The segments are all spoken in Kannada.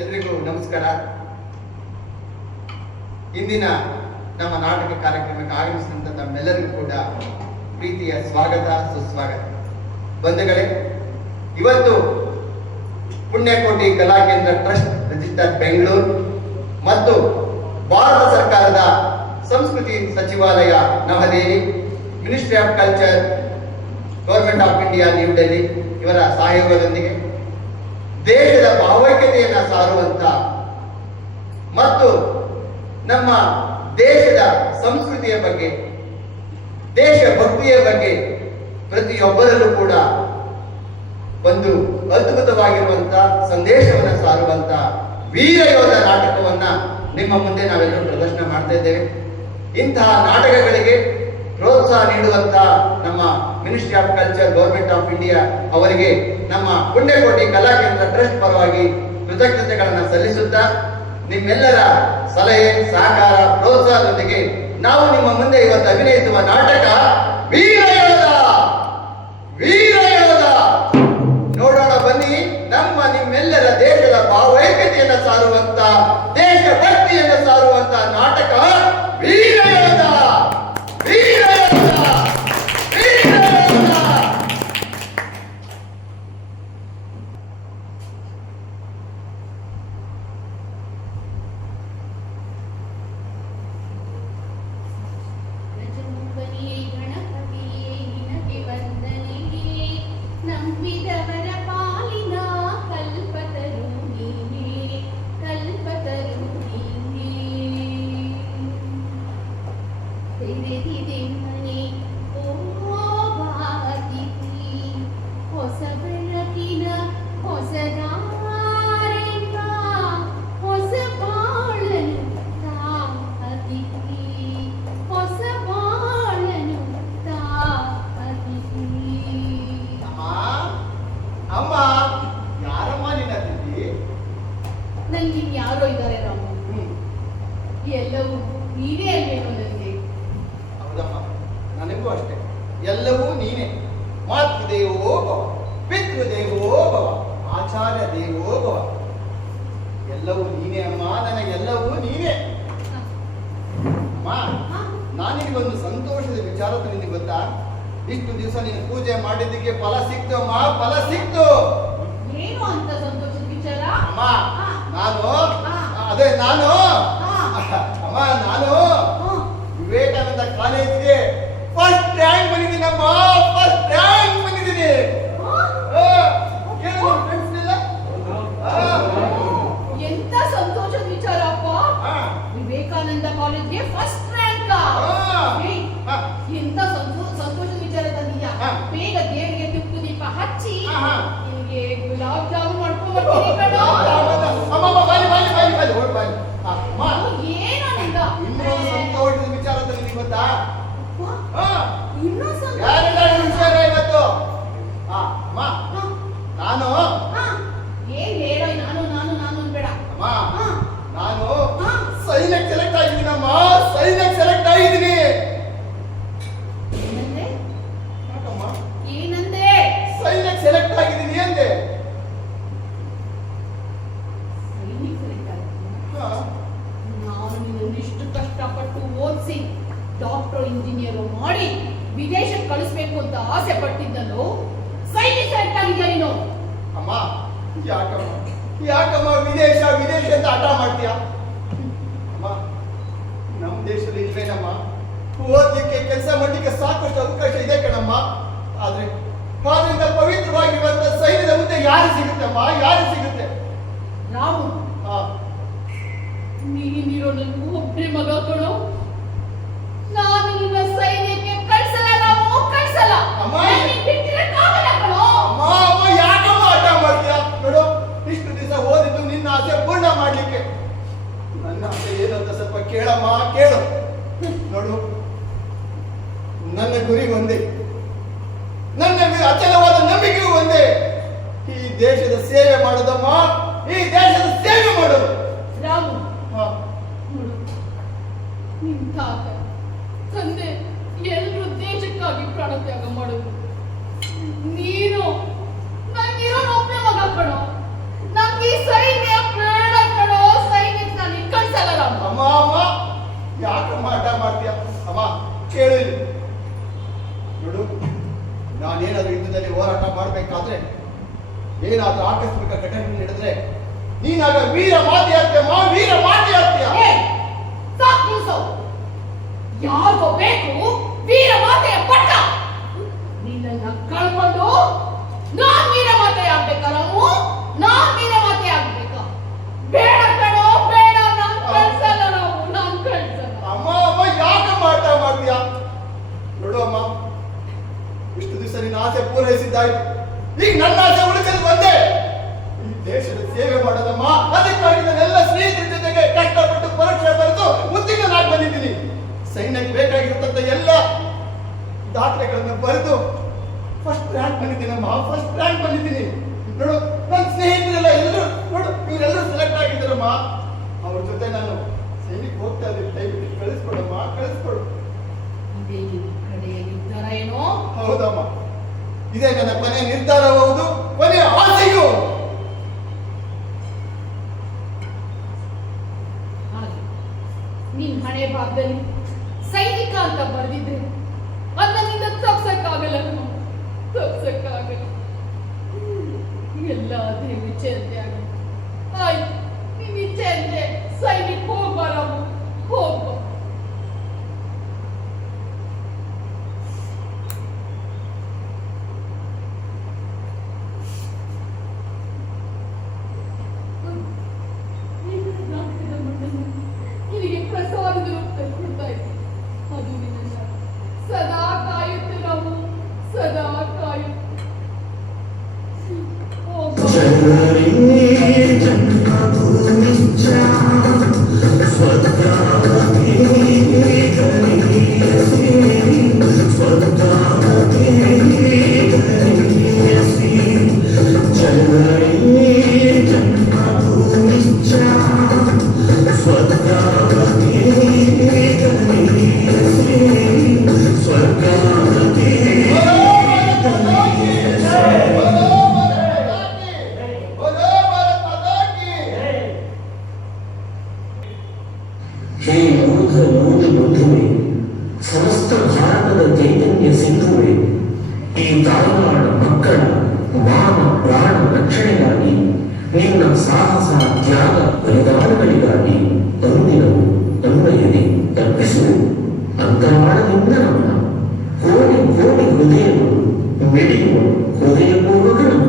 ಎಲ್ರಿಗೂ ನಮಸ್ಕಾರ. ಇಂದಿನ ನಮ್ಮ ನಾಟಕ ಕಾರ್ಯಕ್ರಮಕ್ಕೆ ಆಗಮಿಸಿದಂತ ತಮ್ಮೆಲ್ಲರಿಗೂ ಕೂಡ ಪ್ರೀತಿಯ ಸ್ವಾಗತ ಸುಸ್ವಾಗತ. ಬಂಧುಗಳೇ, ಇವತ್ತು ಪುಣ್ಯಕೋಟಿ ಕಲಾಕೇಂದ್ರ ಟ್ರಸ್ಟ್ ರಿಜಿಸ್ಟರ್ ಬೆಂಗಳೂರು ಮತ್ತು ಭಾರತ ಸರ್ಕಾರದ ಸಂಸ್ಕೃತಿ ಸಚಿವಾಲಯ Navadehali, ministry of culture, government of India New Delhi ಇವರ ಸಹಯೋಗದೊಂದಿಗೆ ದೇಶದ ಭಾವೈಕ್ಯತೆಯನ್ನು ಸಾರುವಂತ ಮತ್ತು ನಮ್ಮ ದೇಶದ ಸಂಸ್ಕೃತಿಯ ಬಗ್ಗೆ, ದೇಶಭಕ್ತಿಯ ಬಗ್ಗೆ ಪ್ರತಿಯೊಬ್ಬರಲ್ಲೂ ಕೂಡ ಒಂದು ಅದ್ಭುತವಾಗಿರುವಂತ ಸಂದೇಶವನ್ನು ಸಾರುವಂತ ವೀರಯೋಧ ನಾಟಕವನ್ನ ನಿಮ್ಮ ಮುಂದೆ ನಾವೆಲ್ಲರೂ ಪ್ರದರ್ಶನ ಮಾಡ್ತಾ ಇದ್ದೇವೆ. ಇಂತಹ ನಾಟಕಗಳಿಗೆ ಪ್ರೋತ್ಸಾಹ ನೀಡುವಂತ ನಮ್ಮ ministry of culture, government of India ಅವರಿಗೆ ನಮ್ಮ ಪುಣ್ಯಕೋಟಿ ಕಲಾಕೇಂದ್ರ ಟ್ರಸ್ಟ್ ಪರವಾಗಿ ಕೃತಜ್ಞತೆಗಳನ್ನು ಸಲ್ಲಿಸುತ್ತಾ, ನಿಮ್ಮೆಲ್ಲರ ಸಲಹೆ ಸಹಕಾರ ಪ್ರೋತ್ಸಾಹದೊಂದಿಗೆ ನಾವು ನಿಮ್ಮ ಮುಂದೆ ಇವತ್ತು ಅಭಿನಯಿಸುವ ನಾಟಕ ವೀರಯೋಧ. ವೀರಯೋಧ ನೋಡೋಣ ಬನ್ನಿ. ನಮ್ಮ ನಿಮ್ಮೆಲ್ಲರ ದೇಶದ ಭಾವೈಕ್ಯತೆಯನ್ನು ಸಾರುವಂತ, ದೇಶಭಕ್ತಿಯನ್ನು ಸಾರುವಂತ ನಾಟಕ ವೀರಯೋಧ. ವೀರಯೋಧ, ವೀರಯೋಧ. ನಂಬಿದವರ ಪಾಲಿನ ಕಲ್ಪತರು ನೀನೇ, ಕಲ್ಪತರು ನೀನೇ. ತೆರೆದಿದೆ ಮನೆ ಓ ಬಾಗಿಲಿ, ಹೊಸ ಬೆಳಕಿನ ಹೊಸ ದಾರೆಗ, ಹೊಸ ಬಾಳನು ತಾಹದಿಲಿ, ಹೊಸ ಬಾಳನು ತಾಹದಿಲಿ. ಅಮ್ಮ, ಯಾರಮ್ಮ ನಿನ್ನ ತಿಂಡಿ? ನನ್ಗೆ ಯಾರೋ ಇದ್ದಾರೆ ರಾಮು, ಎಲ್ಲವೂ ನೀವೇ ಅಲ್ವೇನೋ ನನಗೆ. ಹೌದಮ್ಮ, ನನಗೂ ಅಷ್ಟೇ. ಎಲ್ಲವೂ ನೀನೆ. ಮಾತೃದೇವೋ ಭವ, ಪಿತೃದೇವೋ ಭವ, ಆಚಾರ್ಯ ದೇವೋ ಭವ. ಎಲ್ಲವೂ ನೀನೆ ಅಮ್ಮ, ನನಗೆಲ್ಲವೂ ನೀನೆ. ಅಮ್ಮ, ನಾನಿಗೊಂದು ಸಂತೋಷದ ವಿಚಾರ ನಿನಗೆ ಗೊತ್ತಾ? ಇಷ್ಟು ದಿವಸ ನೀನು ಪೂಜೆ ಮಾಡಿದ್ದಕ್ಕೆ ಫಲ ಸಿಕ್ತು ಅಮ್ಮ, ಫಲ ಸಿಕ್ತು. ಏನು ಅಂತ ಸಂತೋಷದ ವಿಚಾರ? ಅಮ್ಮ, ನಾನು ಅಮ್ಮ, ನಾನು ವಿವೇಕಾನಂದ ಕಾಲೇಜ್ಗೆ ಫಸ್ಟ್ ರ್ಯಾಂಕ್ ಬಂದಿದ್ದೀನಮ್ಮ, ಫಸ್ಟ್ ರ್ಯಾಂಕ್ ಬಂದಿದ್ದೀನಿ. ಎಂತ ಸಂತೋಷದ ವಿಚಾರ ಅಪ್ಪ. ವಿವೇಕಾನಂದ ಕಾಲೇಜ್ಗೆ ಫಸ್ಟ್ ರ್ಯಾಂಕ್. ಎಂತ ಸಂತೋಷದ ವಿಚಾರ ತಂದೀಯ. ಬೇಗ ದೇವರಿಗೆ ತುಪ್ಪು ದೀಪ ಹಚ್ಚಿ ನಿಮಗೆ ಗುಲಾಬ್ ಜಾಮೂನ್ ಮಾಡ್ಕೊಂಡು ಬರ್ತೀನಿ ಕಣೋ. ಏನೋ ನಿಂದ ಇನ್ನೊಂದು ಸಂತೋಷದ ವಿಚಾರ ನಿಮಗೆ ಗೊತ್ತಾ? ಇನ್ನೂ ವಿಚಾರ ಇವತ್ತು ಅಮ್ಮ, ನಾನು ಏನ್ ಹೇಳೋ ನಾನು ನಾನು ನಾನು ಅನ್ಬೇಡ. ಅಮ್ಮ, ನಾನು ಸೈನ್ಯಕ್ಕೆ ಸೆಲೆಕ್ಟ್ ಆಗಿದ್ದೀನಮ್ಮ, ಸೈನ್ಯಕ್ಕೆ ಸೆಲೆಕ್ಟ್ ಆಗಿದ್ದೀನಿ. ಏನಂದೆ? ಯಾಕಮ್ಮ? ಏನಂದೆ? ಸೈನ್ಯಕ್ಕೆ ಸೆಲೆಕ್ಟ್ ಆಗಿದ್ದೀನಿ ಅಂದೆ. ಸೈನಿಕ ಸೆಲೆಕ್ಟ್ ಆಗಿದ್ದೀಯಾ? ನಾನು ನಿನ್ನನ್ನು ಇಷ್ಟು ಕಷ್ಟಪಟ್ಟು ಓದಿಸಿ ಡಾಕ್ಟರ್ ಇಂಜಿನಿಯರ್ ಮಾಡಿ ವಿದೇಶಕ್ಕೆ ಕಳಿಸ್ಬೇಕು ಅಂತ ಆಸೆ ಪಟ್ಟಿದ್ದನು, ಸೈನಿಕ ಸೆಲೆಕ್ಟ್ ಆಗಿದ್ಯಾ ನೀನು? ಅಮ್ಮ, ಯಾಕಮ್ಮ ವಿದೇಶ ವಿದೇಶ ಅಂತ ಆಟ ಮಾಡ್ತೀಯ? ಅಮ್ಮ, ನಮ್ಮ ದೇಶದಲ್ಲಿ ಇಲ್ವೇನಮ್ಮ ಓದ್ಲಿಕ್ಕೆ, ಕೆಲಸ ಮಾಡ್ಲಿಕ್ಕೆ ಸಾಕಷ್ಟು ಅವಕಾಶ ಇದೆ ಕಣಮ್ಮ. ಆದ್ರಿಂದ ಪವಿತ್ರವಾಗಿರುವಂತ ಸೈನ್ಯದ ಮುಂದೆ ಯಾರು ಸಿಗುತ್ತಮ್ಮ, ಯಾರು ಸಿಗುತ್ತೆ? ರಾಮು, ನೀನಿರೋ ನನ್ಗೂ ಒಬ್ಬನೇ ಮಗ ಕಣೋ. ನಾನು ನಿನ್ನ ಸೈನ್ಯಕ್ಕೆ ಕಳ್ಸಲ್ಲ ರಾಮು, ಕಳ್ಸಲ್ಲ. ಅಮ್ಮ, ಬಿಟ್ಟಿರಕ್ಕಾಗಲ್ಲ ಕಣೋ. ಅಮ್ಮ, ಯಾಕಮ್ಮ ಆಟ ಮಾಡ್ತೀಯ? ನೋಡು, ಇಷ್ಟು ದಿವಸ ಓದಿದ್ದು ನಿನ್ನ ಆಸೆ ಪೂರ್ಣ ಮಾಡ್ಲಿಕ್ಕೆ. ನನ್ನ ಆಸೆ ಏನಂತ ಸ್ವಲ್ಪ ಕೇಳಮ್ಮ, ಕೇಳು. ನೋಡು, ನನ್ನ ಗುರಿ ಒಂದೇ, ನನ್ನ ಅಚಲವಾದ ನಂಬಿಕೆಯೂ ಒಂದೇ. ಈ ದೇಶದ ಸೇವೆ ಮಾಡೋದಮ್ಮ, ಈ ದೇಶದ ಸೇವೆ ಮಾಡೋದು. ರಾಮು, ನೋಡು, ನಿನ್ ತಾತ ತಂದೆ ಎಲ್ಲರೂ ದೇಶಕ್ಕಾಗಿ ಪ್ರಾಣ ತ್ಯಾಗ ಮಾಡೋದು. ನೀನು ನಂಗಿರೋ ಒಬ್ಬನೇ ಮಗ ಕಣೋ. ನಂಗೆ ಈ ಸೈನ್ಯ ಪ್ರಾಣ ಮಾಡಬೇಕಾದ್ರೆ ಏನಾದ್ರೂ ಆಕಸ್ಮಿಕ ಘಟನೆ ನಡೆದ್ರೆ ನೀನಾಗ ವೀರ ಮಾತೆ ಆಗ್ತೀಯಮ್ಮ, ವೀರ ಮಾತೆ ಆಗ್ತೀಯ. ಸಾಕು ನಿಲ್ಸು. ಯಾರಿಗೋ ಬೇಕು ವೀರ ಮಾತೆಯ ಪಟ್ಟ. ನಿನ್ನನ್ನ ಕಳ್ಕೊಂಡು ನಾನ್ ವೀರ ಮಾತೆ ಆಗ್ಬೇಕಲ್ಲ? ನಾನ್ ವೀರ ಮಾತೆ ಆಗ್ಬೇಕಾ? ಬೇಡ ಕಣೋ ಬೇಡ, ನಾನ್ ಕಳ್ಸಲ್ಲ. ನಾನ್ ಕಳ್ಸಲ್ಲ. ಅಮ್ಮ ಅಮ್ಮ ಯಾಕೆ ಮಾಡ್ತೀಯ? ನೋಡು ಅಮ್ಮ, ಇಷ್ಟು ದಿವಸ ನಿನ್ನ ಆಸೆ ಪೂರೈಸಿದ್ದಾಯ್ತು. ಈಗ ನನ್ನ ಆಸೆ ಉಳಿಸಲು ಬಂದೆ. ಈ ದೇಶದ ಸೇವೆ ಮಾಡೋದಮ್ಮ. ಅದಕ್ಕಾಗಿ ನಾನೆಲ್ಲ ಸ್ನೇಹಿತರ ಜೊತೆಗೆ ಕಷ್ಟಪಟ್ಟು ಪರೀಕ್ಷೆ ಬರೆದು ಉತ್ತೀರ್ಣನಾಗಿ ಬಂದಿದ್ದೀನಿ. ಸೈನ್ಯಕ್ಕೆ ಬೇಕಾಗಿರತಕ್ಕಂಥ ಎಲ್ಲ ದಾಖಲೆಗಳನ್ನ ಬರೆದು ಫಸ್ಟ್ ರ್ಯಾಂಕ್ ಬಂದಿದ್ದೀನಮ್ಮ, ಫಸ್ಟ್ ರ್ಯಾಂಕ್ ಬಂದಿದ್ದೀನಿ. ನೋಡು, ನನ್ನ ಸ್ನೇಹಿತರೆಲ್ಲ ಎಲ್ಲರೂ ನೋಡು, ಇವರೆಲ್ಲರೂ ಸೆಲೆಕ್ಟ್ ಆಗಿದ್ದಾರಮ್ಮ. ಅವ್ರ ಜೊತೆ ನಾನು ಸೈನಿಕ ಹೋಗ್ತಾ ಇದ್ದೀನಿ. ದಯವಿಟ್ಟು ಕಳಿಸ್ಕೊಡಮ್ಮ, ಕಳಿಸ್ಕೊಡು. ಇದೇ ನಿನ್ನ ಕಡೆ ನಿರ್ಧಾರ ಏನೋ? ಹೌದಮ್ಮ, ಇದೇ ನನ್ನ ಕೊನೆಯ ನಿರ್ಧಾರಬಹುದು, ಕೊನೆಯ ಆಸೆಯು. ಹಾಗೆ ನಿನ್ ಹಣೆ ಭಾಗದಲ್ಲಿ ಸೈನಿಕ ಅಂತ ಬರೆದಿದ್ರೆ ಅದನ್ನಿಂದ ತಪ್ಸಕ್ಕಾಗಲ್ಲ, ತಪ್ಸಕ್ಕಾಗಲ್ಲ. ಎಲ್ಲ ಅದೇ ವಿಚೇಂತೆ ಆಗಲ್ಲ. ಆಯ್ತು, ನೀನ್ ವಿಚೇಂತೆ ಸೈನಿಕ ಹೋಗ್ಬಾರಮ್ಮ, ಹೋಗ್ಬ. ನಿನಗೆ ಪ್ರಸಾದದ ರೂಪದಲ್ಲಿ ಕೊಡ್ತಾ ಇದ್ದೀನಿ. ಅದು ನಿನ್ನ ಸದಾ ಕಾಯುತ್ತೆ. ನಾವು ಸದಾ ಕಾಯುತ್ತೆ. ಸಮಸ್ತ ಭಾರತದ ಚೈತನ್ಯ ಸಿಂಧುವೆ, ಈ ತಾಯ್ನಾಡ ಮಕ್ಕಳ ಮಾನ ಪ್ರಾಣ ರಕ್ಷಣೆಗಾಗಿ ನಿನ್ನ ಸಾಹಸ ತ್ಯಾಗ ಬಲಿದಾನಗಳಿಗಾಗಿ ಅಂದಿನವು ತನ್ಮಯನೆ ತಪ್ಪಿಸುವು. ಅಂತರಾಳದಿಂದ ನಮ್ಮ ಕೋಟಿ ಕೋಟಿ ಹೃದಯಗಳು ಮಿಡಿಯುವ ಹೃದಯಪೂರ್ವಕ ನಮ್ಮ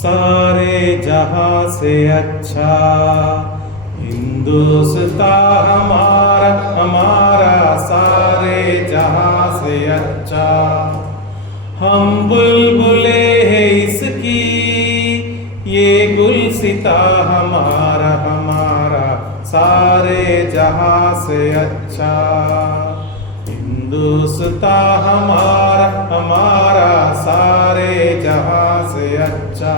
सारे जहां से अच्छा हिंदुस्तान हमारा हमारा सारे जहां से अच्छा। हम बुलबुले हैं इसकी ये गुलसिता हमारा हमारा सारे जहां से अच्छा। हिंदुस्तान हमारा हमारा सारे जहां से अच्छा।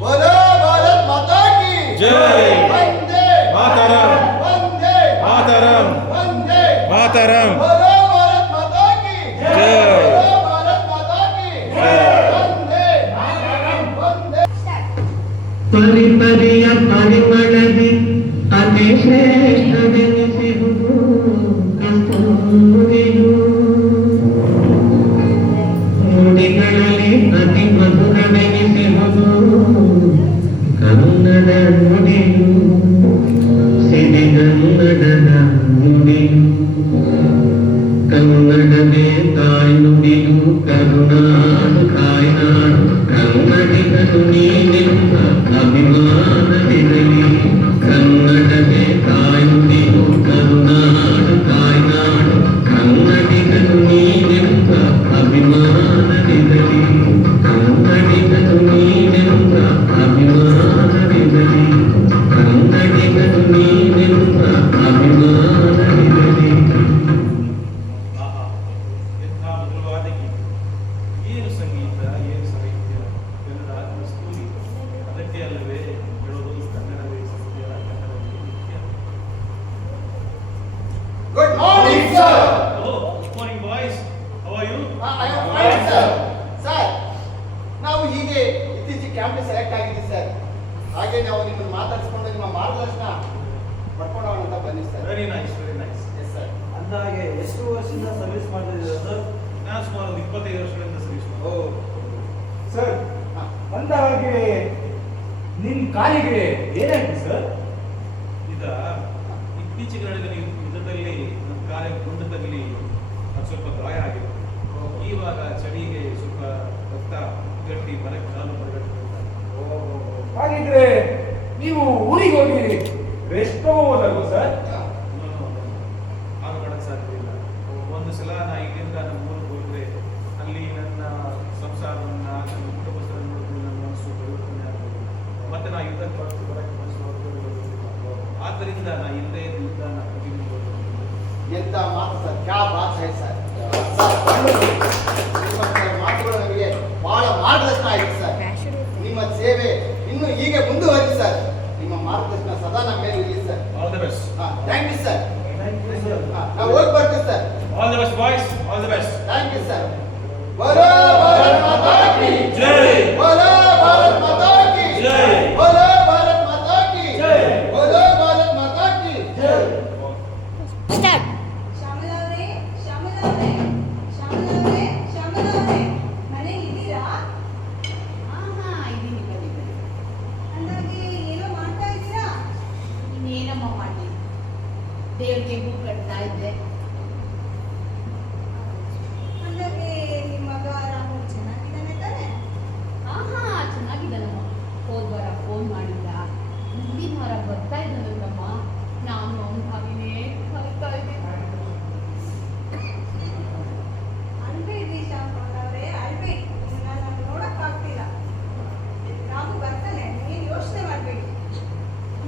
बोलो भारत माता की ಜೈ ವಂದೇ ಮಾತರಂ ವಂದೇ ಮಾತರಂ ವಂದೇ ಮಾತರಂ बोलो भारत माता की जय। बोलो भारत माता की ವಂದೇ ವಂದೇ ಪರಿಪರಿಯ ಪರಿಮಳದಿ ಅತಿ ಶ್ರೇಷ್ಠವೆನಿಸಿರುವುದು ಕಸ್ತೂರಿಯು ನುಡಿಗಳಲ್ಲಿ ಅತಿ ಮಧುರವೆನಿಸಿರುವುದು ಕನ್ನಡ ನುಡಿಯು ಸಿರಿಗನ್ನಡದ ನುಡಿಯು ಕನ್ನಡವೇ ತಾಯ್ನುಡಿಯು ಕರುನಾಡು ತಾಯ್ನಾಡು ಕನ್ನಡಿಗರು ನೀನೆಂಬ ಅಭಿಮಾನವಿರಲಿ ಕನ್ನಡವೇ ತಾಯ್ನುಡಿಯು ಕರುನಾಡು ತಾಯ್ನಾಡು ಕನ್ನಡಿಗರು ನೀನೆಂಬ ಅಭಿಮಾನವಿರಲಿ ಕನ್ನಡಿಗರು ನೀನೆಂಬ ಅಭಿಮಾನವಿರಲಿ ಕನ್ನಡಿಗರು ನೀನೆಂಬ ಅಭಿಮಾನವಿರಲಿ. ಆಹಾ, ಎಂಥ ಮಧುರವಾದ ಗೀತೆ. ಏನು ಸಂಗೀತ, ಏನು ಸಾಹಿತ್ಯ, ಕನ್ನಡ ಕಸ್ತೂರಿ. ಅದಕ್ಕೆ ಅಲ್ಲವೇ ಹೇಳೋದು ಕನ್ನಡವೇ ಸತ್ಯ, ಕನ್ನಡವೇ ನಿತ್ಯ. Good morning sir Oh, good morning, boys. How are you? I am fine sir sir ನಾವು ಹೀಗೆ ಇತ್ತೀಚೆಗೆ ಕ್ಯಾಂಪ್ ಸೆಲೆಕ್ಟ್ ಆಗಿದ್ದೀವಿ ಸರ್ ಹಾಗೆ ನಾವು ನಿಮ್ಮನ್ನು ಮಾತಾಡಿಸ್ಕೊಂಡು ನಿಮ್ಮ ಮಾರ್ಗದರ್ಶನ ಪಡ್ಕೊಂಡು ಅಂತ ಬನ್ನಿ sir Very nice, very nice. Yes sir ಅಂದಾಗೆ ಎಷ್ಟು ವರ್ಷದಿಂದ ಸರ್ವಿಸ್ ಮಾಡ್ತಿದ್ದೀರಾ ಸರ್? ನಾನು ಸುಮಾರು ಒಂದು 25 ವರ್ಷಗಳಿಂದ ಸರ್ವಿಸ್ ಓ ಸರ್ ಹಾ. ಅಂದ ಹಾಗೆ ನಿಮ್ ಕಾಲಿಗೆ ಏನಾಯ್ತು ಸರ್? ಈಗ ಇತ್ತೀಚೆಗೆ ನಡೆದ ಯುದ್ಧದಲ್ಲಿ ನಮ್ಮ ಕಾರ್ಯ ಗುಂಡು ತಗಲಿ ಅದು ಸ್ವಲ್ಪ ಗಾಯ ಆಗಿದೆ. ಇವಾಗ ಚಳಿಗೆ ಸ್ವಲ್ಪ ರಕ್ತ ಗಟ್ಟಿ ಮರಕ್ಕೆ ಕಾಲು ಮರಗಟ್ಟಿರ್ತಾರೆ. ಹಾಗಿದ್ರೆ ನೀವು ಊರಿಗೆ ಹೋಗಿ ರೆಸ್ಟ್ ತಗೋಬೋದಲ್ವ ಸರ್? ಆಗ ಮಾಡಕ್ಕೆ ಸಾಧ್ಯ ಇಲ್ಲ. ಒಂದು ಸಲ ನಾ ಇಲ್ಲಿಂದ ನಮ್ಮ ಊರಿಗೆ ಹೋದ್ರೆ ಅಲ್ಲಿ ನನ್ನ ಸಂಸಾರವನ್ನ ನನ್ನ ಕುಟುಂಬಸ್ಥರನ್ನು ನೋಡಿದ್ರೆ ನನ್ನ ಮನಸ್ಸು ಪರಿವರ್ತನೆ ಆಗ್ಬೋದು. ಮತ್ತೆ ನಾ ಯುದ್ಧಕ್ಕೆ ಬರಕ್ಕೆ ಮನಸ್ಸು ಮಾಡೋದು. ಆದ್ದರಿಂದ ನಾ ಇಲ್ಲೇ ಯುದ್ಧ ನಾ ಕಂಟಿನ್ಯೂ ಮಾಡ್ಬೋದು. ಎಂತ ಮಾತು ಸರ್ ಕ್ಯಾ ಬಾತ್ ಹೈ ಸರ್ ನಿಮ್ಮ ಮಾತುಗಳು ನಮಗೆ ಬಹಳ ಮಾರ್ಗದರ್ಶನ ಆಯಿತು ಸರ್ ನಿಮ್ಮ ಸೇವೆ ಇನ್ನು ಹೀಗೆ ಮುಂದುವರಿಸಿ ಸರ್ ನಿಮ್ಮ ಮಾರ್ಗದರ್ಶನ ಸದಾ ನಮ್ಮ ಮೇಲೆ ಇರಲಿ sir all the best. Thank you sir thank you sir. ನಾವು ಹೋಗಿ ಬರ್ತೀವಿ sir all the best boys. All the best. Thank you sir बोलो भारत माता की जय। बोलो भारत माता की जय। बोलो भारत माता की जय। बोलो भारत माता की जय ಶ್ಯಾಮಲವ್ರೆ, ಶ್ಯಾಮಲವ್ರೆ, ಶ್ಯಾಮಲವ್ರೆ, ಶ್ಯಾಮಲವ್ರೆ, ಮನೆಗಿದ್ದೀರಾ? ಆಹಾ, ಇದೀನಿ ಬನ್ನಿ ಬನ್ನಿ. ಅಂದಾಗೆ ಏನೋ ಮಾಡ್ತಾ ಇದ್ದೀರಾ? ಇನ್ನೇನಮ್ಮ ಮಾಡಿ ದೇವ್ರಿಗೆ ಹೂ ಕಟ್ತಾ ಇದ್ದೆ. ಅಂದಾಗೆ ನಿಮ್ಮ ಮಗ ರಾಮು ಚೆನ್ನಾಗಿದ್ದಾನೆ ತಾನೆ? ಆಹಾ, ಚೆನ್ನಾಗಿದ್ದಾನಮ್ಮ. ಹೋದ್ ವಾರ ಫೋನ್ ಮಾಡಿದ್ದ, ಮುಂದಿನ ವಾರ ಬರ್ತಾ ಇದ್ದಾನಲ್ಲಮ್ಮ. ನಾನು ಅವನ ಹಾಗೆನೇ ಕಲಿತಾ ಇದ್ದೀನಿ. ಅಳ್ಬೇಡ್ರಿ ಶ್ಯಾಮಲವ್ರೆ, ಅಳ್ಬೇಡಿ. ನಿಮ್ಮನ್ನ ನಾನು ನೋಡಕ್ಕಾಗ್ತಿಲ್ಲ. ರಾಮು ಬರ್ತಾನೆ, ನೀವೇನು ಯೋಚನೆ ಮಾಡಬೇಡಿ.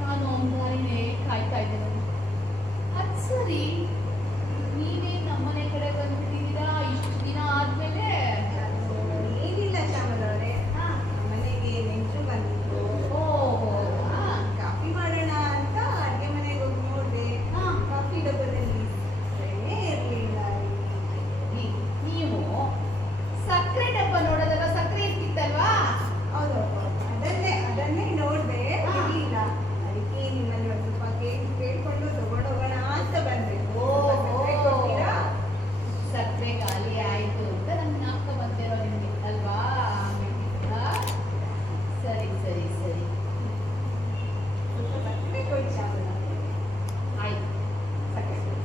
ನಾನು ಅವನ ದಾರಿನೇ ಕಾಯ್ತಾ ಇದ್ದೇನೆ. ಅದ್ ಸರಿ, ನೀವೇ ನಮ್ಮನೆ ಕಡೆ ಬಂದ್ಬಿಟ್ಟಿದ್ದೀರಾ ಇಷ್ಟು ದಿನ ಆದ್ಮೇಲೆ? ಏನಿಲ್ಲ ಶ್ಯಾಮಲವ್ರೆ, ಮನೆಗೆ ನೆಂಟರು ಬಂದಿದ್ರು. ಓಹೋ, ಕಾಫಿ ಮಾಡೋಣ ಅಂತ ಅಡುಗೆ ಮನೆಗೆ ಹೋಗಿ ನೋಡಿದೆ. ಹಾ. ಕಾಫಿ ಡಬ್ಬದಲ್ಲಿ ಸಕ್ಕರೆನೇ ಇರಲಿಲ್ಲ. ನೀವು ಸಕ್ಕರೆ ಡಬ್ಬ ನೋಡೋದಲ್ಲ, ಸಕ್ಕರೆ ಇರ್ತಿತ್ತಲ್ವಾ? ಹೌದಪ್ಪ, ಅದನ್ನೇ ನೋಡಿದೆ, ಹಾ. ಇರಲಿಲ್ಲ. ಅದಕ್ಕೆ ನಿಮ್ಮಲ್ಲಿ ಒಂದು ಸ್ವಲ್ಪ ಕೇಳ್ಕೊಂಡು ತಗೊಂಡೋಗೋಣ ಅಂತ ಬಂದೆ. ಓಹೋ. ಸಕ್ಕರೆ ಕೊಡ್ತೀರಾ? ಸಕ್ಕರೆ ಖಾಲಿ ಆಯ್ತು ಅಂತ ನನ್ನ ನಾಕ ಬಂದಿರೋ ನಿಮ್ಗೆ ಅಲ್ವಾ? ಹಾ? ಸರಿ ಸರಿ ಸರಿ ಸ್ವಲ್ಪ ಸಕ್ಕರೆ ಕೊಡಿ ಶ್ಯಾಮಲವ್ರೆ. ಆಯ್ತು, ಸಕ್ಕರೆ ಕೊಡಿ.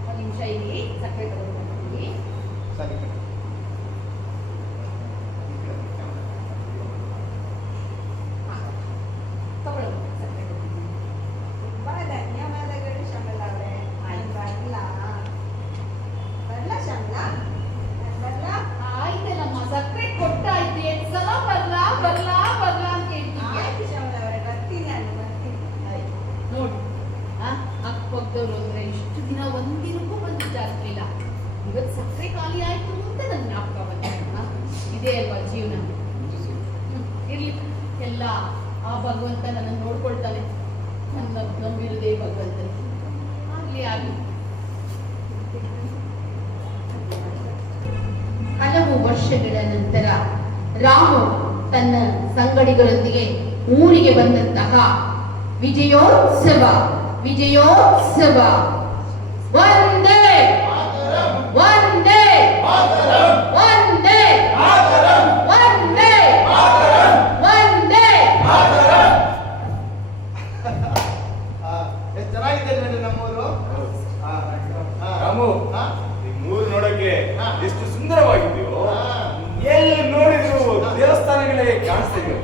ಒಂದು ನಿಮಿಷ ಇಲ್ಲಿ ಸಕ್ಕರೆ ತಗೊಂಡ್ಬರ್ತೀನಿ. ಸರಿ ತಗೊಳ್ಳೋದು ಸಕ್ಕರೆ ಕೊಡ್ತೀನಿ. ತುಂಬಾ ಧನ್ಯವಾದಗಳು ಶ್ಯಾಮಲವ್ರೆ. ನಾನು ಬರ್ಲಾ ಶ್ಯಾಮಲಾ? ನಾನು ಬರ್ಲಾ? ಆಯ್ತಲ್ಲಮ್ಮ, ಸಕ್ಕರೆ ಕೊಟ್ಟಾಯ್ತು. ಎಷ್ಟು ಸಲ ಬರ್ಲಾ ಬರ್ಲಾ ಬರ್ಲಾ ಅಂತ ಹೇಳ್ತೀನಿ. ಆಯ್ತು ಶ್ಯಾಮಲವ್ರೆ, ಬರ್ತೀನಿ, ನಾನು ಬರ್ತೀನಿ. ಆಯ್ತು. ನೋಡು, ಅಕ್ಕಪಕ್ಕದವ್ರು ಅಂದ್ರೆ ಇಷ್ಟು ದಿನ ಒಂದಿನಕ್ಕೂ ಬಂದು ಜಾಸ್ತಿ ಇಲ್ಲ. ಇವತ್ತು ಸಕ್ಕರೆ ಖಾಲಿ ಆಯ್ತು ಅಂತ ನನ್ನ ಜ್ಞಾಪಕ ಬಂದ. ಇದೇ ಅಲ್ವಾ ಜೀವನ. ಇರ್ಲಿ, ಎಲ್ಲ ಆ ಭಗವಂತ ನನ್ನನ್ನು ನೋಡ್ಕೊಳ್ತಾನೆ. ನನ್ನ ನಂಬಿರುದೇ ಭಗವಂತನೇ. ಆಗ್ಲಿ ಆಗ್ಲಿ. ಹಲವು ವರ್ಷಗಳ ನಂತರ ರಾಮು ತನ್ನ ಸಂಗಡಿಗರೊಂದಿಗೆ ಊರಿಗೆ ಬಂದಂತಹ ವಿಜಯೋತ್ಸವ ಒಂದೇ ಒಂದೇ ಒಂದೇ ಒಂದೇ ಒಂದೇ. ಎಷ್ಟು ಚೆನ್ನಾಗಿದೆ ನೋಡಿ ನಮ್ಮೂರು. ರಾಮು, ಹಾ? ನಿಮ್ಮೂರು ನೋಡಕ್ಕೆ ಹಾ. ಎಷ್ಟು ಸುಂದರವಾಗಿದೆಯೋ, ಎಲ್ಲಿ ನೋಡಿದ್ರು ದೇವಸ್ಥಾನಗಳೇ ಕಾಣಿಸ್ತಿದೆಯೋ.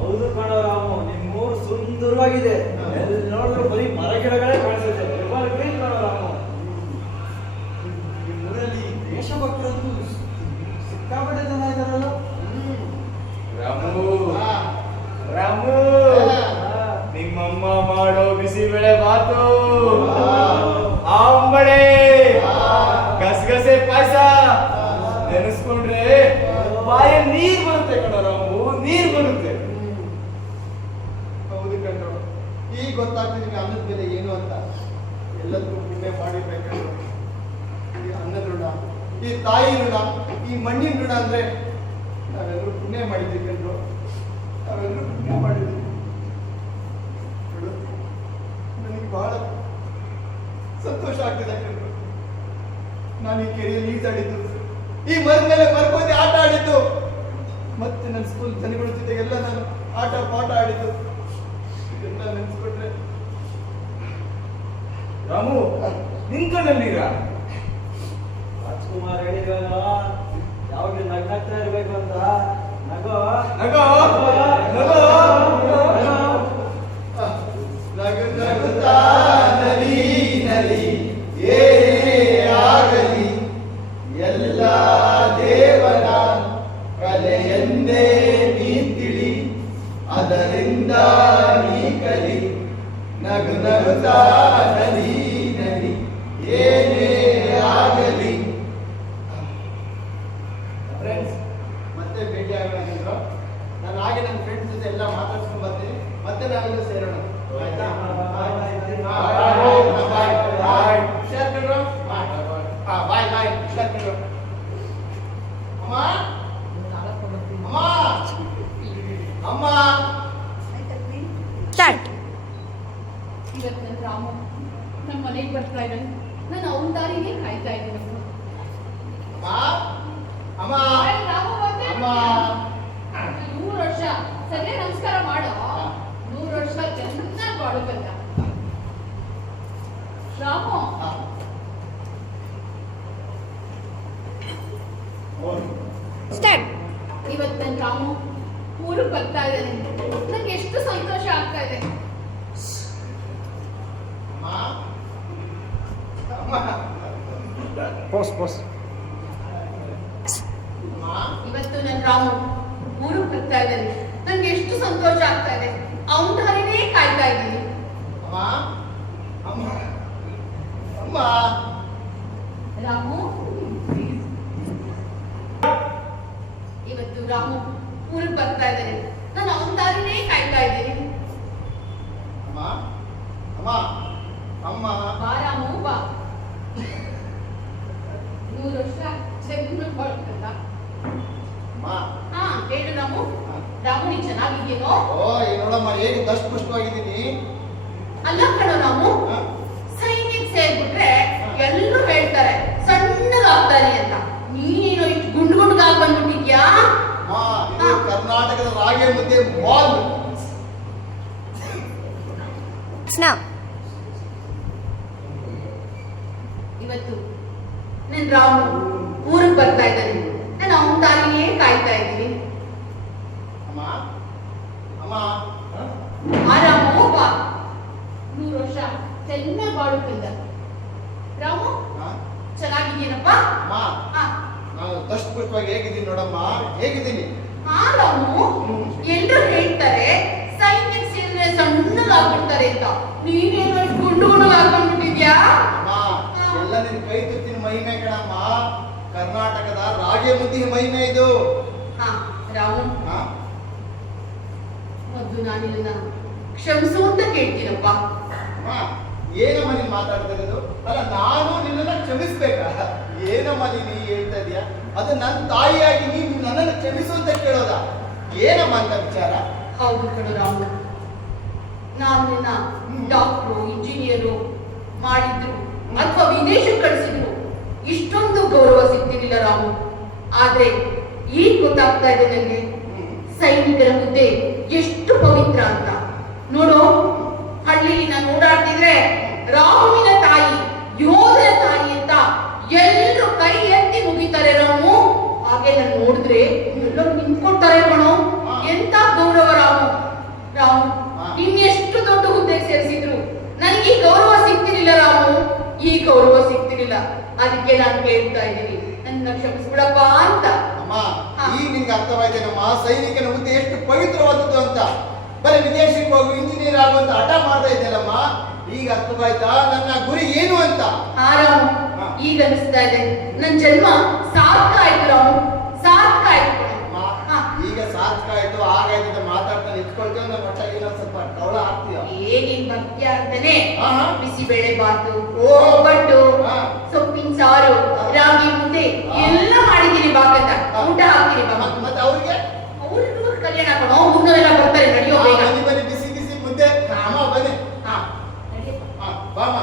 ಹೌದು ಕಣೋ ರಾಮು, ನಿಮ್ಮೂರು ಸುಂದರವಾಗಿದೆ. ಎಲ್ಲಿ ನೋಡಿದ್ರು ಬರೀ ಮರ ಗಿಡಗಳೇ ಕಾಣಿಸುತ್ತೆ. ಗ್ರೀನ್ ಕಣೋ ರಾಮು. ನಿಮ್ಮೂರಲ್ಲಿ ದೇಶಭಕ್ತರದ್ದು ಸಿಕ್ಕಾಪಟ್ಟೆ ಜನ ಇದ್ದಾರಲ್ಲ. ರಾಮು, ಹಾ. ರಾಮು, ಹಾ. ನಿಮ್ಮಮ್ಮ ಮಾಡೋ ಬಿಸಿಬೇಳೆ ಬಾತು, ಆಂಬಳೆ, ಗಸಗಸೆ ಪಾಯಸ ನೆನೆಸ್ಕೊಂಡ್ರೆ ಬಾಯ ನೀರ್ ಬರುತ್ತೆ ಕಣ ರಾಮು, ನೀರ್ ಬರುತ್ತೆ. ಹೌದು ಕಣ್ರು, ಈಗ ಗೊತ್ತಾಗ್ತದೆ ನಿಮಗೆ ಅನ್ನದ ಬೆಲೆ ಏನು ಅಂತ. ಎಲ್ಲದಕ್ಕೂ ಪುಣ್ಯ ಮಾಡಿರ್ಬೇಕಂದ್ರು. ಈ ಅನ್ನದ ಋಣ, ಈ ತಾಯಿ ಋಣ, ಈ ಮಣ್ಣಿನ ಋಣ ಅಂದ್ರೆ ನಾವೆಲ್ಲರೂ ಪುಣ್ಯ ಮಾಡಿದ್ವಿ ಕಣ್ರು. ನಾವೆಲ್ಲರೂ ಪುಣ್ಯ ಮಾಡಿದ್ವಿ. ನೋಡು, ನನಗೆ ಬಹಳ ಸಂತೋಷ ಆಗ್ತಿದೆ ಕಣ್ರು. ನಾನು ಈ ಕೆರೆಯಲ್ಲಿ ಈಜಾಡಿದ್ದು, ಈ ಮರದ ಮೇಲೆ ಮರ್ಕೋದೆ ಆಟ ಆಡಿದ್ದು, ಮತ್ತೆ ನನ್ನ ಸ್ಕೂಲ್ ಜನಗಳ ಜೊತೆಗೆಲ್ಲ ನಾನು ಆಟ ಪಾಠ ಆಡಿದ್ದು, ಇದೆಲ್ಲ ನೆನೆಸ್ಕೊಂಡ್ರೆ ರಾಮು, ನಿನ್ ಕಣ್ಣಲ್ಲೀಗ ರಾಜ್ಕುಮಾರ್ ಹೇಳಿದ್ವಲ್ಲ, ಯಾವಾಗಲೂ ನಗ್ನಾಗ್ತಾ ಇರ್ಬೇಕು ಅಂತ. ನಗೋ ನಗೋ ನಗೋ ನಗು ನಗುತ್ತಾ ನಲಿ ನಲಿ ಏನೇ ಆಗಲಿ ಎಲ್ಲ ದೇವರ ಕಲೆಯೆಂದೇ ನೀ ತಿಳಿ, ಅದರಿಂದ ನೀ ಕಲಿ. ನಗು ನಗುತ್ತಾ ನಲಿ ನಲಿ ಏನೇ ಆಗಲಿ. ಫ್ರೆಂಡ್ಸ್, ಮತ್ತೆ ಭೇಟಿ ಆಗೋಣ ಅಂದ್ರು. ನಾನು ಹಾಗೆ ನನ್ನ ಫ್ರೆಂಡ್ಸ್ ಜೊತೆ ಎಲ್ಲ ಮಾತಾಡ್ಸ್ಕೊಂಡು ಬರ್ತೀನಿ. ಮತ್ತೆ ನಾವೆಲ್ಲ ಸೇರೋಣ, ಆಯ್ತಾ? ಬಾಯ್. ಹುಷಾರ್ಕೊಂಡ್ರು? ಬಾಯ್ ಬಾಯ್. ಹುಷಾರ್ಕೊಂಡ್ರು? ಅಮ್ಮ ಅಮ್ಮ ಅಮ್ಮ. ಇವತ್ತು ನನ್ನ ರಾಮು ನಮ್ಮ ಮನೆಗೆ ಬರ್ತಾ ಇದ್ದಾನೆ. ನಾನು ಅವನ ದಾರಿನೇ ಕಾಯ್ತಾ ಇದ್ದೀನಿ. ಅಮ್ಮ ಅಮ್ಮ ಹಾಯ್ ರಾಮು, ಬಂದೆ. ಅಮ್ಮ. 100 ವರ್ಷ ಸರಿಯಾಗಿ ನಮಸ್ಕಾರ ಮಾಡೋ. 100 ವರ್ಷ ಚೆನ್ನಾಗಿ ಬಾಳುಕಂತ ರಾಮು. ಇವತ್ತು ನನ್ನ ರಾಮು ಊರಿಗೆ ಬರ್ತಾ ಇದ್ದಾನೆ. ನಂಗೆ ಎಷ್ಟು ಸಂತೋಷ ಆಗ್ತಾ ಇದೆ. ಇವತ್ತು ನನ್ನ ರಾಮು ಊರಿಗೆ ಬರ್ತಾ ಇದ್ದಾನೆ. ನಂಗೆ ಎಷ್ಟು ಸಂತೋಷ ಆಗ್ತಾ ಇದೆ. ಅವನ ದಾರಿನೇ ಕಾಯ್ತಾ ಇದ್ದೀನಿ. ರಾಮು, ಇವತ್ತು ರಾಮು ಊರಿಗೆ ಬರ್ತಾ ಇದ್ದಾನೆ. ನಾನು ಅವನ ದಾರಿನೇ ಕಾಯ್ತಾ ಇದ್ದೀನಿ. ಬಾ ರಾಮು, ಬಾ. 100 ವರ್ಷ ಚೆನ್ನಾಗಿ ಬಾಳ್ಕಂತ. ಹಾ, ಹೇಳು ರಾಮು. ರಾಮು, ನೀನ್ ಚೆನ್ನಾಗಿದ್ದೀನೋ? ನೋಡಮ್ಮ, ಹೇಗೆ ದಷ್ಟಪುಷ್ಟವಾಗಿದ್ದೀನಿ. ಅಲ್ಲ ಕಣೋ ರಾಮು, ಸೈನ್ಯಕ್ಕೆ ಸೇರ್ಬಿಟ್ರೆ ಎಲ್ಲರೂ ಹೇಳ್ತಾರೆ ಸಣ್ಣದಾಗ್ತಾನೆ ಅಂತ. ನೀನೇನೋ ಇಷ್ಟು ಗುಂಡು ಗುಂಡ್ಗಾಗಿ ಬಂದ್ಬಿಟ್ಟಿದ್ಯಾ? ಇದು ಕರ್ನಾಟಕದ ರಾಗಿ ಮುದ್ದೆ ಬಾಲ್. ಇವತ್ತು ನನ್ನ ರಾಮು ಊರಿಗೆ ಬರ್ತಾ ಇದ್ದಾನೆ. ನಾನು ಅವನ ದಾರಿನೇ ಕಾಯ್ತಾ ಇದ್ದೀನಿ. ಆ ರಾಮು, ಬಾ. 100 ವರ್ಷ ಚೆನ್ನಾಗಿ ಬಾಳುಕಂದ. ರಾಮು, ಚೆನ್ನಾಗಿದ್ದೀನಪ್ಪ? ನಾನು ದಷ್ಟಪುಷ್ಟವಾಗಿ ಹೇಗಿದ್ದೀನಿ ನೋಡಮ್ಮ, ಹೇಗಿದ್ದೀನಿ. ಆ ರಾಮು, ಎಲ್ರು ಹೇಳ್ತಾರೆ ಸೈನ್ಯಕ್ಕೆ ಸೇರಿದ್ರೆ ಸಣ್ಣದಾಗ್ಬಿಡ್ತಾರೆ ಅಂತ. ನೀನೇನೋ ಗುಂಡು ಗುಂಡಾಗ್ಬಿಟ್ಟಿದ್ಯಾ? ಎಲ್ಲ ನಿನ್ ಕೈ ತುತ್ತಿನ ಮಹಿಮೆ ಕಣಮ್ಮ. ಕರ್ನಾಟಕದ ರಾಗಿ ಮುದ್ದೆ ಮಹಿಮೆ ಇದು. ರಾಮು, ಅದು ನಾನು ನಿನ್ನ ಕ್ಷಮಿಸು ಅಂತ ಕೇಳ್ತೀನಪ್ಪ. ಅಮ್ಮ, ಏನಮ್ಮ ನೀನು ಮಾತಾಡ್ತಾ ಇರೋದು? ಅಲ್ಲ, ನಾನು ನಿನ್ನನ್ನು ಕ್ಷಮಿಸ್ಬೇಕಾ? ಏನಮ್ಮ ನೀನು ಹೇಳ್ತಾ ಇದೀಯಾ? ಅದು ನನ್ನ ತಾಯಿಯಾಗಿ ನೀನು ನನ್ನನ್ನು ಕ್ಷಮಿಸು ಅಂತ ಕೇಳೋದಾ? ಏನಮ್ಮ ಅಂತ ವಿಚಾರ? ಹೌದು ಕಣು ರಾಮು, ನಾನು ನಿನ್ನ ಡಾಕ್ಟ್ರು ಇಂಜಿನಿಯರು ಮಾಡಿದ್ರು ಅಥವಾ ವಿದೇಶಕ್ಕೆ ಕಳಿಸಿದ್ರು ಇಷ್ಟೊಂದು ಗೌರವ ಸಿಗ್ತಿರ್ಲಿಲ್ಲ ರಾಮು. ಆದ್ರೆ ಈಗ ಗೊತ್ತಾಗ್ತಾ ಇದೆ ನನಗೆ ಸೈನಿಕರ ಹುದ್ದೆ ಎಷ್ಟು ಪವಿತ್ರ ಅಂತ. ನೋಡು, ಹಳ್ಳಿಲಿ ನಾನು ಓಡಾಡ್ತಿದ್ರೆ ರಾಮುವಿನ ತಾಯಿ, ಯೋಧನ ತಾಯಿ ಅಂತ ಎಲ್ಲರೂ ಕೈ ಎತ್ತಿ ಮುಗಿತಾರೆ ರಾಮು. ಹಾಗೆ ನಾನು ನೋಡಿದ್ರೆ ಎಲ್ಲರೂ ನಿಂತ್ಕೊಳ್ತಾರೆ ಕಣೋ. ಎಂತ ಗೌರವ ರಾಮು. ರಾಮು, ಇನ್ನೆಷ್ಟು ದೊಡ್ಡ ಹುದ್ದೆಗೆ ಸೇರಿಸಿದ್ರು ನನಗೆ ಈ ಗೌರವ ಸಿಗ್ತಿರ್ಲಿಲ್ಲ ರಾಮು, ಈ ಗೌರವ ಸಿಗ್ತಿರ್ಲಿಲ್ಲ. ಅದಕ್ಕೆ ನಾನು ಕೇಳ್ತಾ ಇದ್ದೀನಿ, ನನ್ನ ಕ್ಷಮಿಸ್ಬಿಡಪ್ಪ ಅಂತ. ಅಮ್ಮ, ಈಗ ನಿನ್ಗೆ ಅರ್ಥವಾಯ್ತೇನಮ್ಮ ಸೈನಿಕನ ಹುದ್ದೆ ಎಷ್ಟು ಪವಿತ್ರವಾದದ್ದು ಅಂತ. ಬರೀ ವಿದೇಶಕ್ಕೆ ಹೋಗಿ ಇಂಜಿನಿಯರ್ ಆಗುವಂತ ಹಠ ಮಾಡ್ತಾ ಇದ್ದಲ್ಲಮ್ಮ, ಈಗ ಅರ್ಥವಾಯ್ತಾ ನನ್ನ ಗುರಿ ಏನು ಅಂತ? ರಾಮು, ಈಗ ಅನಿಸ್ತಾ ಇದೆ ನನ್ನ ಜನ್ಮ ಸಾರ್ಥಕ ಆಯ್ತು ರಾಮು, ಸಾರ್ಥಕ ಆಯ್ತು. ಈಗ ಸಾರ್ಥಕ ಆಯ್ತು, ಹಾಗಾಯ್ತು ಮಾತಾಡ್ತಾ ನಿಂತ್ಕೊಳ್ತೇವೆ. ನಮ್ಮ ಒಟ್ಟಾಗಿ ಸ್ವಲ್ಪ ಟವಳ ಹಾಕ್ತೀಯ? ಏನೇನ್ ಭಕ್ತಿ ಅಂತಾನೆ ಆಹಾ. ಬಿಸಿಬೇಳೆ ಬಾತು, ಓ. ಒಬ್ಬಟ್ಟು, ಹಾ. ಸೊಪ್ಪಿನ ಸಾರು, ರಾಗಿ ಮುದ್ದೆ ಎಲ್ಲ ಮಾಡಿದೀನಿ ಬಾಕಂತ. ಊಟ ಹಾಕ್ತೀನಿ ಬಾ. ಮತ್ತೆ ಅವ್ರಿಗೆ ಅವ್ರಿಗೂ ಕಲ್ಯಾಣ ಕಣೋ, ಮುನ್ನೋರೆಲ್ಲ ಬರ್ತಾರೆ, ನಡೆಯೋ ಬೇಗ. ಬನ್ನಿ ಬನ್ನಿ, ಬಿಸಿ ಬಿಸಿ ಮುದ್ದೆ. ಅಮ್ಮ ಬನ್ನಿ. ಹಾ, ನಡಿ. ಬಾಮ.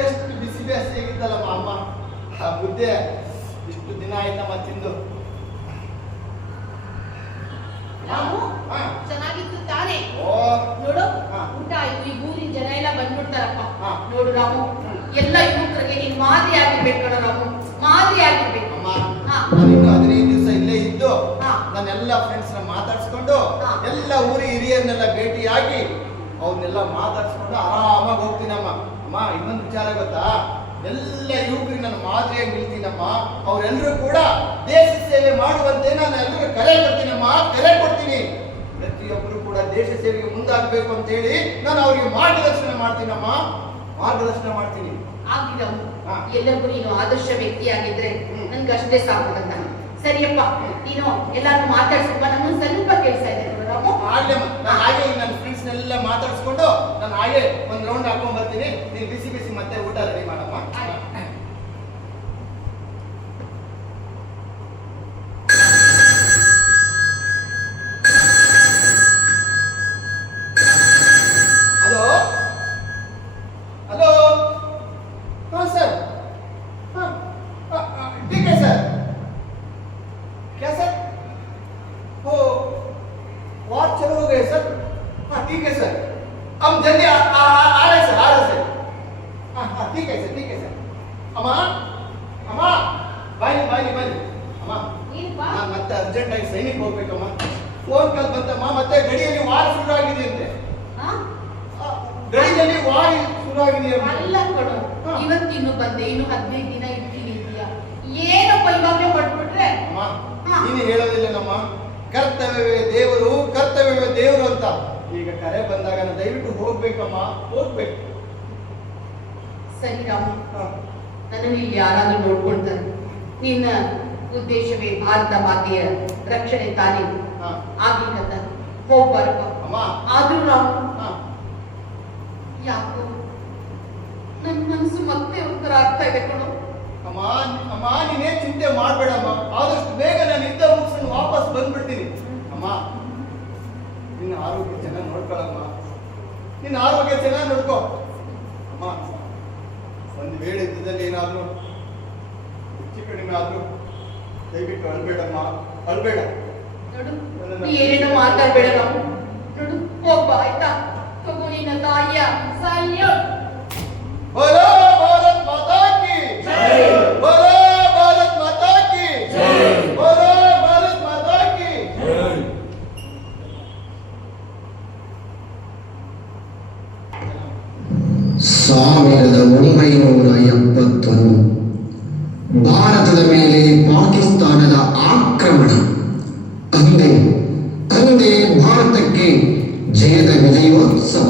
ಎಷ್ಟು ಬಿಸಿ ಬೇಸಿ ಆಗಿದ್ದಲ್ಲಮ್ಮ ಅಮ್ಮ ಆ ಮುದ್ದೆ. ಇಷ್ಟು ದಿನ ಆಯ್ತಮ್ಮ ತಿಂದು. ರಾಮು, ಹಾ. ಚೆನ್ನಾಗಿತ್ತು ತಾನೇ? ಓ. ನೋಡು, ಹಾ. ಊಟ ಆಯ್ತು, ಈ ಊರಿನ ಜನ ಎಲ್ಲ ಬಂದ್ಬಿಡ್ತಾರಪ್ಪ. ಹಾ. ನೋಡು ರಾಮು, ಎಲ್ಲ ಯುವಕರಿಗೆ ನೀನ್ ಮಾದರಿ ಆಗಿರ್ಬೇಕು ಕಣ ರಾಮು, ಮಾದರಿ ಆಗಿರ್ಬೇಕು. ಅಮ್ಮ, ಹಾ. ನಾನು ಇನ್ನು 15 ದಿವಸ ಇಲ್ಲೇ ಇದ್ದು ಹಾ. ನನ್ನೆಲ್ಲ ಫ್ರೆಂಡ್ಸ್ ನ ಮಾತಾಡ್ಸ್ಕೊಂಡು ಹಾ. ಎಲ್ಲ ಊರಿ ಹಿರಿಯರನ್ನೆಲ್ಲ ಭೇಟಿಯಾಗಿ ಅವ್ರನ್ನೆಲ್ಲ ಮಾತಾಡ್ಸ್ಕೊಂಡು ಆರಾಮಾಗಿ ಹೋಗ್ತೀನಮ್ಮ. ಅಮ್ಮ, ಇನ್ನೊಂದು ವಿಚಾರ ಗೊತ್ತಾ? ಎಲ್ಲ ಯುವಕರಿಗೆ ನಾನು ಮಾದರಿಯಾಗಿ ನಿಲ್ತೀನಮ್ಮ. ಅವರೆಲ್ಲರೂ ಕೂಡ ದೇಶ ಸೇವೆ ಮಾಡುವಂತೆ ನಾನು ಎಲ್ಲರಿಗೂ ಕರೆ ಕೊಡ್ತೀನಮ್ಮ, ಕರೆ ಕೊಡ್ತೀನಿ. ಪ್ರತಿಯೊಬ್ಬರು ಕೂಡ ದೇಶ ಸೇವೆಗೆ ಮುಂದಾಗಬೇಕು ಅಂತ ಹೇಳಿ ನಾನು ಅವರಿಗೆ ಮಾರ್ಗದರ್ಶನ ಮಾಡ್ತೀನಮ್ಮ, ಮಾರ್ಗದರ್ಶನ ಮಾಡ್ತೀನಿ. ಆಗ್ಲಿ ರಾಮು, ಹಾ. ಎಲ್ಲರಿಗೂ ನೀನು ಆದರ್ಶ ವ್ಯಕ್ತಿಯಾಗಿದ್ರೆ ನನ್ಗೆ ಅಷ್ಟೇ ಸಾಕು ಅಂತ. ಸರಿಯಪ್ಪ, ನೀನು ಎಲ್ಲಾರು ಮಾತಾಡ್ಸಪ್ಪ, ನನ್ನನ್ನು ಸ್ವಲ್ಪ ಕೇಳ್ತಾ ಇದೆ ರಾಮು. ಆಗ್ಲಮ್ಮ, ನಾನು ಹಾಗೆ ನನ್ನ ಫ್ರೆಂಡ್ಸ್ನೆಲ್ಲ ಮಾತಾಡ್ಸ್ಕೊಂಡು ನಾನು ಹಾಗೆ ಒಂದು ರೌಂಡ್ ಹಾಕೊಂಡ್ ಬರ್ತೀನಿ. ನೀನು ಬಿಸಿ ಬಿಸಿ ಮತ್ತೆ ಊಟ ರೆಡಿ ಮಾಡಮ್ಮ. Hello hello. हाँ सर, हाँ ठीक है सर. क्या सर? ओ, वॉच चलो हो गए सर. हाँ ठीक है सर, हम जल्दी आ रहे सर, आ रहे सर. हाँ हाँ ठीक है सर, ठीक है सर. अम्मा अम्मा, ಬನ್ನಿ ಬನ್ನಿ ಬನ್ನಿ. ಅಮ್ಮ, ನಾನು ಮತ್ತೆ ಅರ್ಜೆಂಟ್ ಆಗಿ ಸೈನಿಕ್ ಹೋಗ್ಬೇಕಮ್ಮ. ಫೋನ್ ಕಾಲ್ ಬಂತಮ್ಮ, ಮತ್ತೆ ಗಡಿಯಲ್ಲಿ ವಾರ್ ಶುರು ಆಗಿದೆ ಅಂತೆ. ಗಡಿಯಲ್ಲಿ ವಾರ್ ಶುರು ಆಗಿದೆ ಅಂತ. ಅಲ್ಲ ಕಣೋ, ಇವತ್ತಿನ್ನು ಬಂದೆ, ಇನ್ನು 15 ದಿನ ಇರ್ತೀನಿ ಇದೆಯಾ? ಏನಪ್ಪ ಇವಾಗಲೇ ಹೊರಟ್ಬಿಟ್ರೆ? ಅಮ್ಮ, ನೀನು ಹೇಳೋದಿಲ್ಲ ನಮ್ಮ ಕರ್ತವ್ಯವೇ ದೇವರು, ಕರ್ತವ್ಯವೇ ದೇವರು ಅಂತ. ಈಗ ಕರೆ ಬಂದಾಗ ನಾನು ದಯವಿಟ್ಟು ಹೋಗ್ಬೇಕಮ್ಮ, ಹೋಗ್ಬೇಕು. ಸರಿ ರಾಮು, ನನ್ನನ್ನು ಇಲ್ಲಿ ಯಾರಾದ್ರೂ ನೋಡ್ಕೊಳ್ತಾರೆ. ನಿನ್ನ ಉದ್ದೇಶವೇ ಭಾರತ ಮಾತೆಯ ರಕ್ಷಣೆ ತಾನೇ. ಆಗ್ಲಿಕ್ಕಂತ ಹೋಗ್ಬಾರಪ್ಪ. ಅಮ್ಮ, ಆದ್ರೂ ರಾಮು, ಹಾ. ಯಾಕೋ ನನ್ನ ಮನಸ್ಸು ಮತ್ತೆ ಒಂಥರ ಆಗ್ತಾ ಇದೆ ಕಣೋ. ಅಮ್ಮ ಅಮ್ಮ, ನೀನೇ ಚಿಂತೆ ಮಾಡ್ಬೇಡಮ್ಮ. ಆದಷ್ಟು ಬೇಗ ನಾನು ಯುದ್ಧ ಮುಗಿಸ್ಕೊಂಡು ವಾಪಸ್ ಬಂದ್ಬಿಡ್ತೀನಿ. ಅಮ್ಮ, ನಿನ್ನ ಆರೋಗ್ಯ ಚೆನ್ನಾಗಿ ನೋಡ್ಕೊಳಮ್ಮ, ನಿನ್ನ ಆರೋಗ್ಯ ಚೆನ್ನಾಗಿ ನೋಡ್ಕೋ. ಅಮ್ಮ, ಒಂದು ವೇಳೆ ಯುದ್ಧದಲ್ಲಿ ಏನಾದ್ರು ಹೆಚ್ಚು ಕಡಿಮೆ ಆದ್ರೂ ದಯವಿಟ್ಟು ಅಳ್ಬೇಡಮ್ಮ, ಅಳ್ಬೇಡ. ನೋಡು, ನೀ ಏನೇನೋ ಮಾತಾಡ್ಬೇಡ ರಾಮು. ನೋಡು, ಹೋಗ್ಬಾ ಆಯ್ತಾ? ತಗೋ ನಿನ್ನ ತಾಯಿಯ ಸೈನ್ಯ. बोलो भारत माता की जय, बोलो भारत माता की जय, बोलो भारत माता की जय. ಸಾವಿರದ 1971 ಭಾರತದ ಮೇಲೆ ಪಾಕಿಸ್ತಾನದ ಆಕ್ರಮಣ. ಅಂದೇ ಭಾರತಕ್ಕೆ ಜಯದ ವಿಜಯೋತ್ಸವ.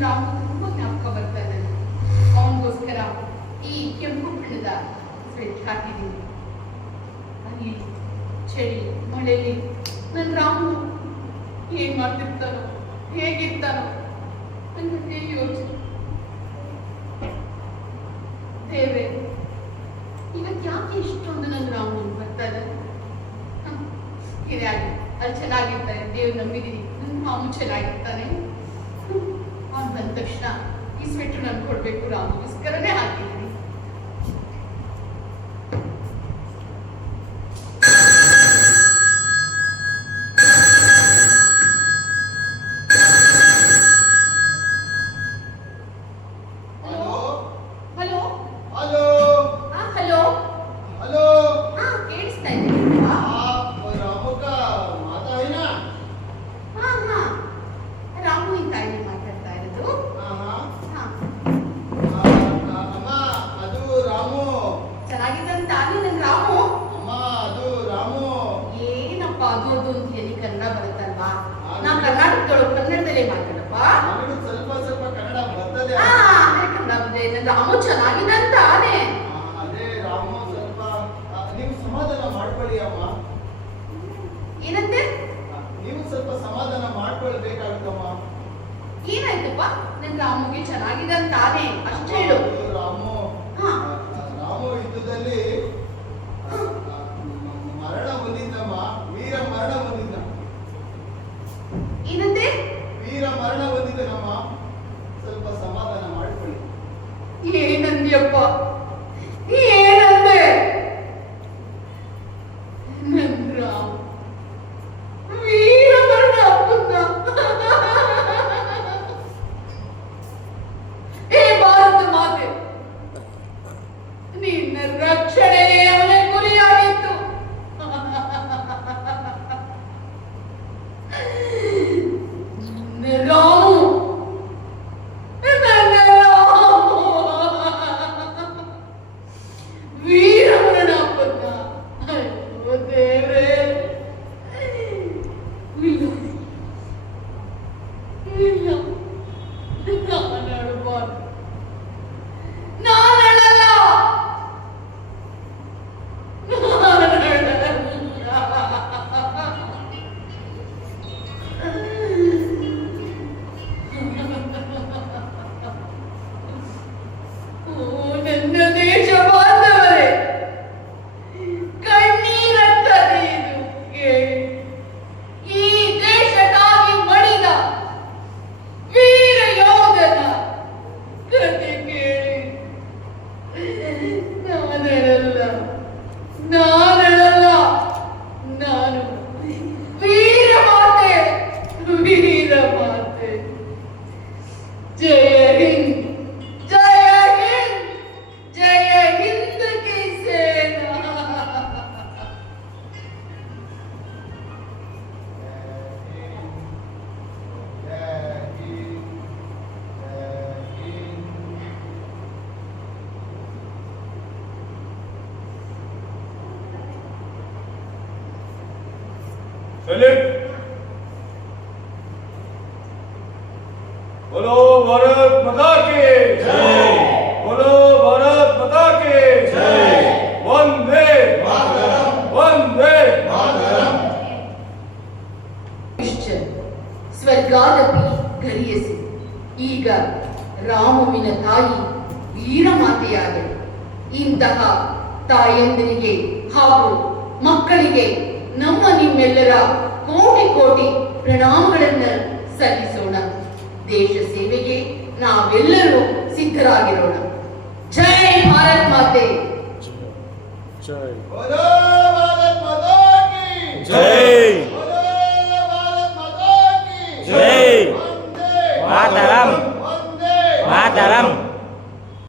ನನ್ನ ರಾಮ ತುಂಬಾ ಜ್ಞಾಪಕ ಬರ್ತಾ ಇದ್ದಾನೆ. ಅವನಿಗೋಸ್ಕರ ಈ ಕೆಂಪು ಬಣ್ಣದ ಸ್ವೆಟ್ ಹಾಕಿದ್ದೀನಿ. ಅಲ್ಲಿ ಚಳಿ ಮಳೆಯಲ್ಲಿ ನನ್ನ ರಾಮು ಏನ್ ಮಾಡ್ತಿರ್ತಾನೋ, ಹೇಗಿರ್ತಾನೋ ನನಗೆ ಯೋಚನೆ. ದೇವ್ರೆ, ಇವತ್ತು ಯಾಕೆ ಇಷ್ಟೊಂದು ನನ್ನ ರಾಮು ಬರ್ತಾ ಇದ್ದಾನೆ? ಇದೆ ಆಗಲಿ, ಅಲ್ಲಿ ಚೆನ್ನಾಗಿರ್ತಾನೆ, ದೇವ್ರು ನಂಬಿದೀನಿ, ನನ್ನ ರಾಮು ಚೆನ್ನಾಗಿರ್ತಾನೆ. ಅವ್ನು ಬಂದ ತಕ್ಷಣ ಈ ಸ್ವೆಟ್ರು ನನ್ಗೆ ಕೊಡ್ಬೇಕು, ರಾಮಗೋಸ್ಕರನೇ ಹಾಕಿದ್ದೀನಿ. ಹಲೋ ಹಲೋ ಹಲೋ ಹಲೋ ಕೇಳಿಸ್ತಾ ಇದೆ? रामू का माता है ना? ಹಾ ರಾಮು ಈ ತಾಯಿ ಮಾತಾಡ್ತಾ ಇರೋದು. ಹಾ ಅಮ್ಮ ಅದು ರಾಮು. ಚೆನ್ನಾಗಿದ್ದಂತ ತಾನೇ ನನ್ನ ರಾಮು. ಅಮ್ಮ ಅದು ರಾಮು. ಏನಪ್ಪ ಅದು ಅದು ಅಂತ ಹೇಳಿ ಕನ್ನಡ ಬರುತ್ತಲ್ವಾ? ನಾ ಕರ್ನಾಟಕದೊಳಗೆ ಕನ್ನಡದಲ್ಲೇ ಮಾತಾಡಪ್ಪ. ನನಗೂ ಸ್ವಲ್ಪ ಸ್ವಲ್ಪ ಕನ್ನಡ ಬರ್ತದೆ. ಕನ್ನಡ ಬಂದೆ. ನನ್ನ ರಾಮು ಚೆನ್ನಾಗಿದ್ದಂತ ತಾನೇ. ಅದೇ ರಾಮು ಸ್ವಲ್ಪ ನೀವು ಸಮಾಧಾನ ಮಾಡ್ಕೊಳ್ಳಿ ಅಮ್ಮ. ಏನಂತೆ? ನೀವು ಸ್ವಲ್ಪ ಸಮಾಧಾನ ಮಾಡ್ಕೊಳ್ಬೇಕಾಗುತ್ತಮ್ಮ. ಏನಾಯ್ತಪ್ಪ? ನನ್ನ ರಾಮುಗೆ ಚೆನ್ನಾಗಿದ್ದಂತ ತಾನೇ, ಅಷ್ಟೇ ಹೇಳು. ರಾಮು ರಾಮು ಯುದ್ಧದಲ್ಲಿ ಮರಣ ಹೊಂದಿದ್ದಮ್ಮ. ವೀರ ಮರಣ ಹೊಂದಿದ್ದ. ಏನಂತೆ? ವೀರ ಮರಣ ಹೊಂದಿದ್ದನಮ್ಮ. ಸ್ವಲ್ಪ ಸಮಾಧಾನ ಮಾಡ್ಕೊಳ್ಳಿ. ಏನಂದ್ಯಪ್ಪ? ಏನಂದೆ? ನನ್ನ ರಾಮ ವೀರ ಮರಣ ಹೊಂದ. ಹೇ ಭಾರತ ಮಾತೆ, ನಿನ್ನ ರಕ್ಷಣೆ ಅವನ ಗುರಿಯಾಗಿತ್ತು. ರಾಮು, ನನ್ನ ರಾಮು ವೀರಮರಣ ಬಂದ. ಅಯ್ಯೋ ದೇವ್ರೇ, ಇಲ್ಲ ಇಲ್ಲ, ನಾನು ಅಳಬಾರ್ದು, ನಾನು ಅಳಲ್ಲ, ನಾನು ಅಳಲ್ಲ. ನನ್ನ ದೇಶ ಬಾಂಧವರೇ, ಕಣ್ಣೀರ ಕರೆಯುವುದು ಕೇಳಿ. ಈ ದೇಶಕ್ಕಾಗಿ ಮಡಿದ ವೀರ ಯೋಧನ ಕಥೆ ಕೇಳಿ. ನಾನಳಲ್ಲ, ನಾನಳಲ್ಲ, ನಾನು ವೀರ ಮಾತೆ, ವೀರ ಮಾತೆ. ಜಯ ಹಿಂದ್, जय हिंद, जय हिंद की सेना. सैल्यूट। बोलो भारत माता की जय। बोलो भारत माता की जय। वंदे मातरम, वंदे मातरम. ಸ್ವರ್ಗಾದಪಿ ಗರಿಯಸಿ. ಈಗ ರಾಮುವಿನ ತಾಯಿ ವೀರಮಾತೆಯಾದಳು. ಇಂತಹ ತಾಯಂದಿರಿಗೆ ಹಾಗೂ ಮಕ್ಕಳಿಗೆ ನಮ್ಮ ನಿಮ್ಮೆಲ್ಲರ ಕೋಟಿ ಕೋಟಿ ಪ್ರಣಾಮಗಳನ್ನು ಸಲ್ಲಿಸೋಣ. ದೇಶ ಸೇವೆಗೆ ನಾವೆಲ್ಲರೂ ಸಿದ್ಧರಾಗಿರೋಣ. ಜೈ ಭಾರತ್ ಮಾತೆ. बोलो भारत माता की जय। बोलो भारत माता की जय। वंदे मातरम, वंदे मातरम.